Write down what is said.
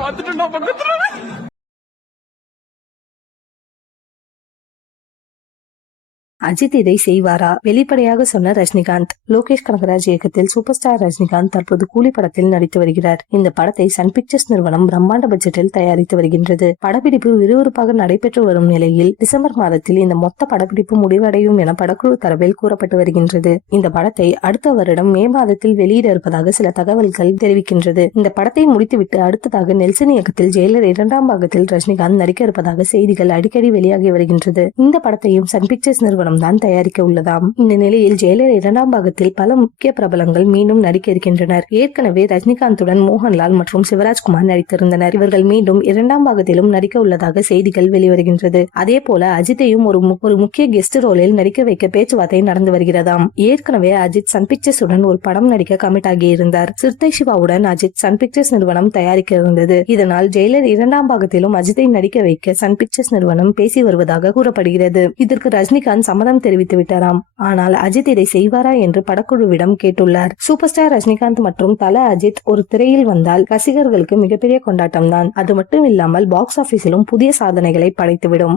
பார்த்துட்டு நான் பக்கத்துல அஜித் இதை செய்வாரா? வெளிப்படையாக சொன்ன ரஜினிகாந்த். லோகேஷ் கனகராஜ் இயக்கத்தில் சூப்பர் ஸ்டார் ரஜினிகாந்த் தற்போது கூலி படத்தில் நடித்து வருகிறார். இந்த படத்தை சன் பிக்சர்ஸ் நிறுவனம் பிரம்மாண்ட பட்ஜெட்டில் தயாரித்து வருகின்றது. படப்பிடிப்பு விறுவிறுப்பாக நடைபெற்று வரும் நிலையில் டிசம்பர் மாதத்தில் இந்த மொத்த படப்பிடிப்பு முடிவடையும் என படக்குழு தரப்பில் கூறப்பட்டு வருகின்றது. இந்த படத்தை அடுத்த வருடம் மே மாதத்தில் வெளியிட இருப்பதாக சில தகவல்கள் தெரிவிக்கின்றது. இந்த படத்தை முடித்துவிட்டு அடுத்ததாக நெல்சன் இயக்கத்தில் ஜெயிலர் 2ஆம் பாகத்தில் ரஜினிகாந்த் நடிக்க இருப்பதாக செய்திகள் அடிக்கடி வெளியாகி வருகின்றது. இந்த படத்தையும் சன் பிக்சர்ஸ் நிறுவனம் தான் தயாரிக்க உள்ளதாம். இந்த நிலையில் ஜெயிலர் 2ஆம் பாகத்தில் பல முக்கிய பிரபலங்கள் மீண்டும் நடிக்க இருக்கின்றனர். ஏற்கனவே ரஜினிகாந்துடன் மோகன்லால் மற்றும் சிவராஜ்குமார் நடித்திருந்தனர். இவர்கள் மீண்டும் 2ஆம் பாகத்திலும் நடிக்க உள்ளதாக செய்திகள் வெளிவருகின்றது. அதே போல அஜித்தையும் ஒரு முக்கிய கெஸ்ட் ரோலில் நடிக்க வைக்க பேச்சுவார்த்தை நடந்து வருகிறதாம். ஏற்கனவே அஜித் சன் பிக்சர்ஸ் உடன் ஒரு படம் நடிக்க கமிட் ஆகி இருந்தார். சிறுத்தை சிவாவுடன் அஜித் சன் பிக்சர்ஸ் நிறுவனம் தயாரிக்க இருந்தது. இதனால் ஜெயிலர் 2ஆம் பாகத்திலும் அஜித்தை நடிக்க வைக்க சன் பிக்சர்ஸ் நிறுவனம் பேசி வருவதாக கூறப்படுகிறது. இதற்கு ரஜினிகாந்த் சம்மதம் தெரிவித்து விட்டாராம். ஆனால் அஜித் இதை செய்வாரா என்று படக்குழுவிடம் கேட்டுள்ளார். சூப்பர் ஸ்டார் ரஜினிகாந்த் மற்றும் தல அஜித் ஒரு திரையில் வந்தால் ரசிகர்களுக்கு மிகப்பெரிய கொண்டாட்டம் தான். அது மட்டும் இல்லாமல் பாக்ஸ் ஆபீஸிலும் புதிய சாதனைகளை படைத்துவிடும்.